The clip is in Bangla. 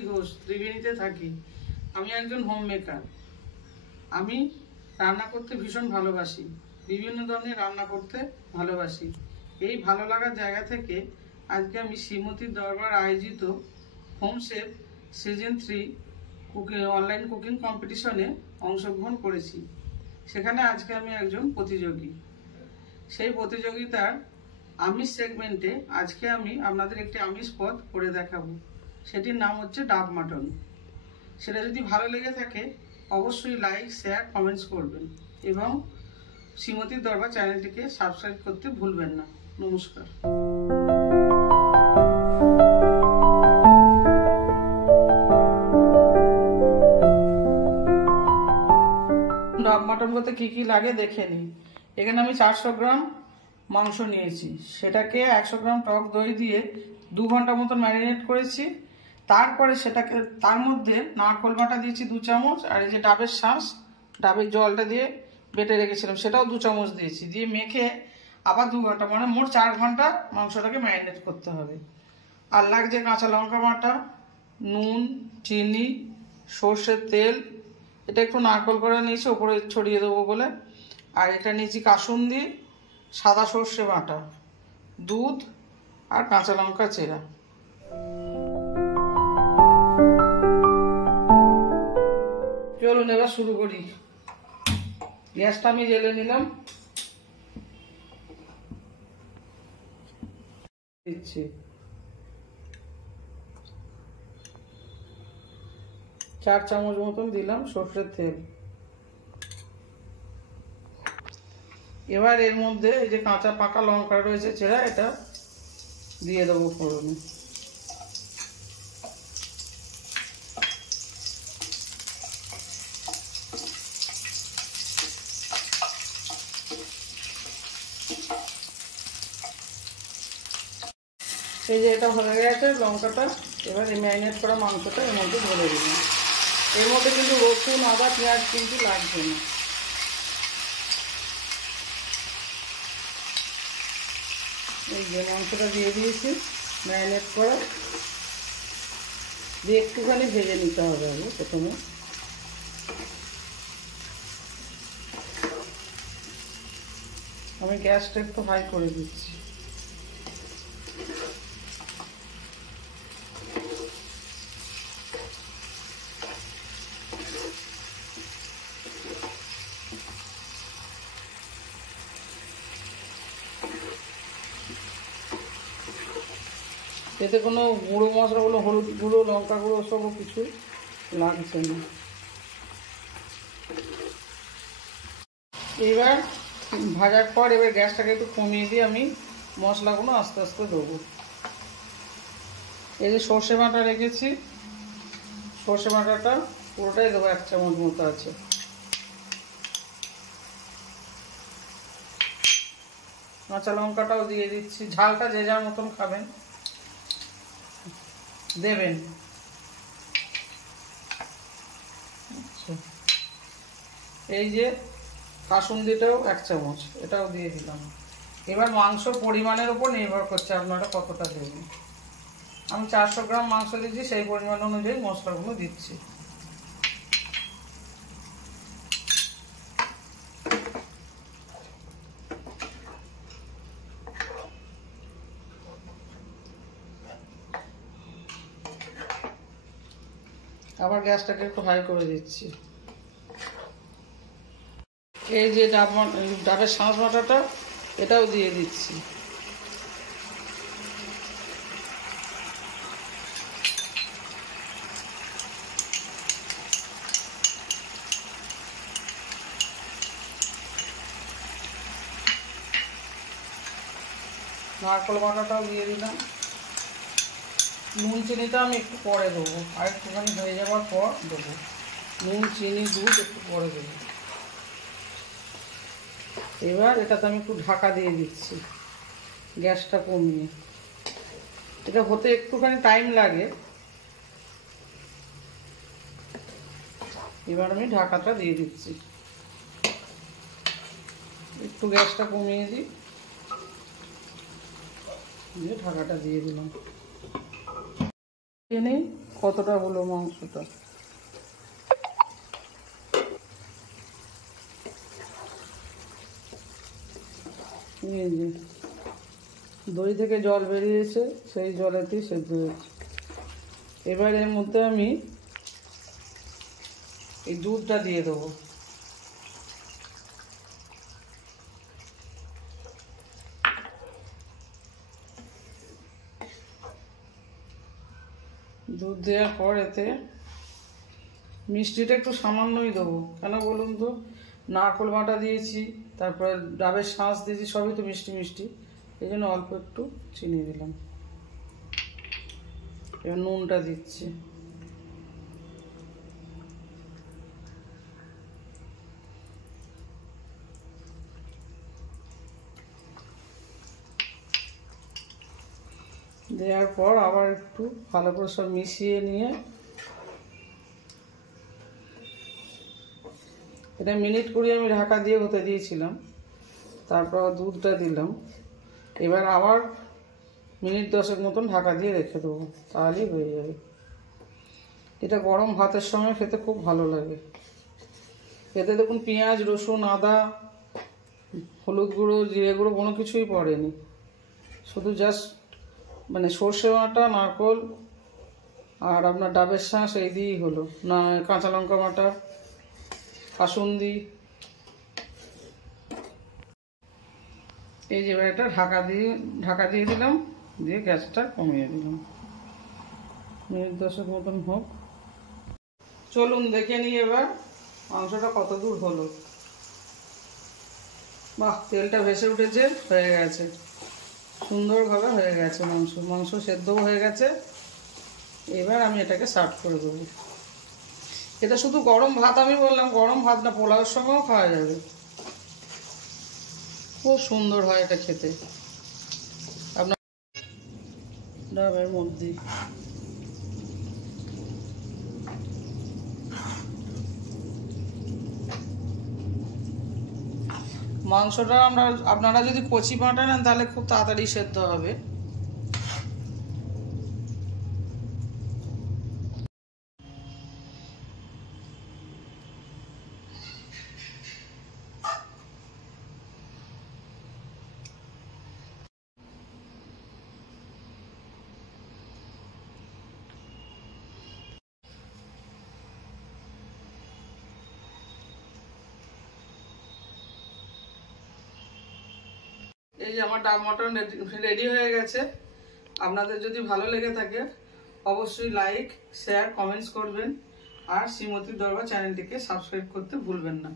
শ্রীমতী ঘোষ, ত্রিবেণীতে থাকি। আমি একজন হোম মেকার। আমি রান্না করতে ভীষণ ভালোবাসি, বিভিন্ন ধরনের রান্না করতে ভালোবাসি। এই ভালো লাগার জায়গা থেকে আজকে আমি শ্রীমতীর দরবার আয়োজিত home chef season 3 online cooking কম্পিটিশনে অংশগ্রহণ করেছি। সেখানে আজকে আমি একজন প্রতিযোগী। সেই প্রতিযোগিতার আমিষ সেগমেন্টে আজকে আমি আপনাদের একটি আমিষ পদ করে দেখাবো। সেটির নাম হচ্ছে ডাব মাটন। সেটা যদি ভালো লেগে থাকে অবশ্যই লাইক, শেয়ার, কমেন্টস করবেন এবং শ্রীমতীর দরবার চ্যানেলটিকে সাবস্ক্রাইব করতে ভুলবেন না। নমস্কার। ডাব মাটন করতে কী কী লাগে দেখে নিই। এখানে আমি 400 গ্রাম মাংস নিয়েছি। সেটাকে 100 গ্রাম টক দই দিয়ে 2 ঘন্টা মতন ম্যারিনেট করেছি। তারপরে সেটাকে তার মধ্যে নারকেল বাটা দিয়েছি 2 চামচ, আর এই যে ডাবের শাঁস, ডাবের জলটা দিয়ে বেটে রেখেছিলাম সেটাও 2 চামচ দিয়েছি। দিয়ে মেখে আবার 2 ঘন্টা, মানে মোট 4 ঘন্টা মাংসটাকে ম্যারিনেট করতে হবে। আর লাগছে কাঁচা লঙ্কা বাটা, নুন, চিনি, সর্ষের তেল, এটা একটু নারকেল করে নিয়েছি ওপরে ছড়িয়ে দেবো বলে। আর এটা নিয়েছি কাসুন্দি, সাদা সর্ষে বাটা, দুধ আর কাঁচা লঙ্কা চেরা। চলুন এবার শুরু করি। গ্যাসটা আমি জ্বেলে নিলাম। দিচ্ছি 4 চামচ মতন দিলাম সর্ষের তেল। এবার এর মধ্যে এই যে কাঁচা পাকা লঙ্কা রয়েছে চেরা, এটা দিয়ে দেবো ফোড়নে। এই যে এটা হয়ে গেছে লঙ্কাটা। এবার এই ম্যারিনেট করা মাংসটা এর মধ্যে ঢেলে দিলাম। এর মধ্যে কিন্তু রসুন, আদা, পেঁয়াজ কিন্তু লাগবে না। এই যে মাংসটা দিয়ে দিয়েছি ম্যারিনেট করা, দিয়ে একটুখানি ভেজে নিতে হবে আগে প্রথমে। আমি গ্যাসটা একটু হাই করে দিচ্ছি। এতে কোনো গুঁড়ো মশলাগুলো, হলুদ গুঁড়ো, লঙ্কা গুঁড়ো সব কিছু লাগছে না। এবার ভাজার পর এবার গ্যাসটাকে একটু কমিয়ে দিয়ে আমি মশলাগুলো আস্তে আস্তে দেবো। এই যে সর্ষে বাটা রেখেছি, সর্ষে বাটাটা পুরোটাই দেবো, 1 চামচ মতো আছে। কাঁচা লঙ্কাটাও দিয়ে দিচ্ছি। ঝালটা যে যার মতন খাবেন দেবেন। আচ্ছা, এই যে কাসুন্দিটাও 1 চামচ, এটাও দিয়ে দিলাম। এবার মাংস পরিমাণের উপর নির্ভর করছে আপনারা কতটা দেবেন। আমি 400 গ্রাম মাংস দিচ্ছি, সেই পরিমাণ অনুযায়ী মশলাগুলো দিচ্ছি। আবার গ্যাসটাকে একটু হাই করে দিচ্ছি। এই যে ডাবের শাঁস বাটাটা, এটাও দিয়ে দিচ্ছি। নারকেল বাটাটাও দিয়ে দিলাম। নুন চিনিটা আমি একটু পরে দেবো, আর একটুখানি হয়ে যাওয়ার পর দেবো। নুন, চিনি, দুধ একটু পরে দেবো। এবার এটাতে আমি একটু ঢাকা দিয়ে দিচ্ছি গ্যাসটা কমিয়ে। এটা হতে একটুখানি টাইম লাগে। এবার আমি ঢাকাটা দিয়ে দিচ্ছি। একটু গ্যাসটা কমিয়ে দিই, দিয়ে ঢাকাটা দিয়ে দিলাম। এনে কতটা হলো মাংসটা। এই যে দই থেকে জল বেরিয়েছে, সেই জলেতেই সেদ্ধ হয়েছে। এবার এর মধ্যে আমি এই দুধটা দিয়ে দেবো। দুধ দেওয়ার পর এতে মিষ্টিটা একটু সামান্যই দেবো, কেন বলুন তো, নারকেল বাটা দিয়েছি, তারপরে ডাবের শাঁস দিয়েছি, সবই তো মিষ্টি মিষ্টি, এই জন্য অল্প একটু চিনি দিলাম। এবার নুনটা দিচ্ছি। দেওয়ার পর আবার একটু ভালো করে সব মিশিয়ে নিয়ে এটা মিনিট 20 আমি ঢাকা দিয়ে হতে দিয়েছিলাম, তারপর দুধটা দিলাম। এবার আবার মিনিট 10 মতন ঢাকা দিয়ে রেখে দেবো, তাহলেই হয়ে যাবে। এটা গরম ভাতের সঙ্গে খেতে খুব ভালো লাগে। এতে দেখুন পেঁয়াজ, রসুন, আদা, হলুদ গুঁড়ো, জিরে গুঁড়ো কোনো কিছুই পড়েনি, শুধু জাস্ট মানে সর্ষে বাটা, নারকোল আর আপনার ডাবের শাঁস এই দিয়েই হলো, না কাঁচা লঙ্কা বাটা, কাসুন্দি। এই যে এবার এটা ঢাকা দিয়ে দিলাম, দিয়ে গ্যাসটা কমিয়ে দিলাম। মিনিট 10 মতন হোক। চলুন দেখে নিই এবার মাংসটা কত দূর হলো। বাহ, তেলটা ভেসে উঠেছে, হয়ে গেছে, সুন্দরভাবে হয়ে গেছে মাংস সেদ্ধও হয়ে গেছে। এবার আমি এটাকে সার্ভ করে দেবো। এটা শুধু গরম ভাত, আমি বললাম গরম ভাত না, পোলাওয়ের সঙ্গেও খাওয়া যাবে, খুব সুন্দর হয় এটা খেতে। আপনার ডাবের মধ্যে মাংসটা আপনারা যদি কচি বাটা নেন তাহলে খুব তাড়াতাড়ি সেদ্ধ হবে। এই যে আমার ডাব মটন রেডি হয়ে গেছে। আপনাদের যদি ভালো লেগে থাকে অবশ্যই লাইক, শেয়ার, কমেন্টস করবেন, আর শ্রীমতীর দরবার চ্যানেলটিকে সাবস্ক্রাইব করতে ভুলবেন না।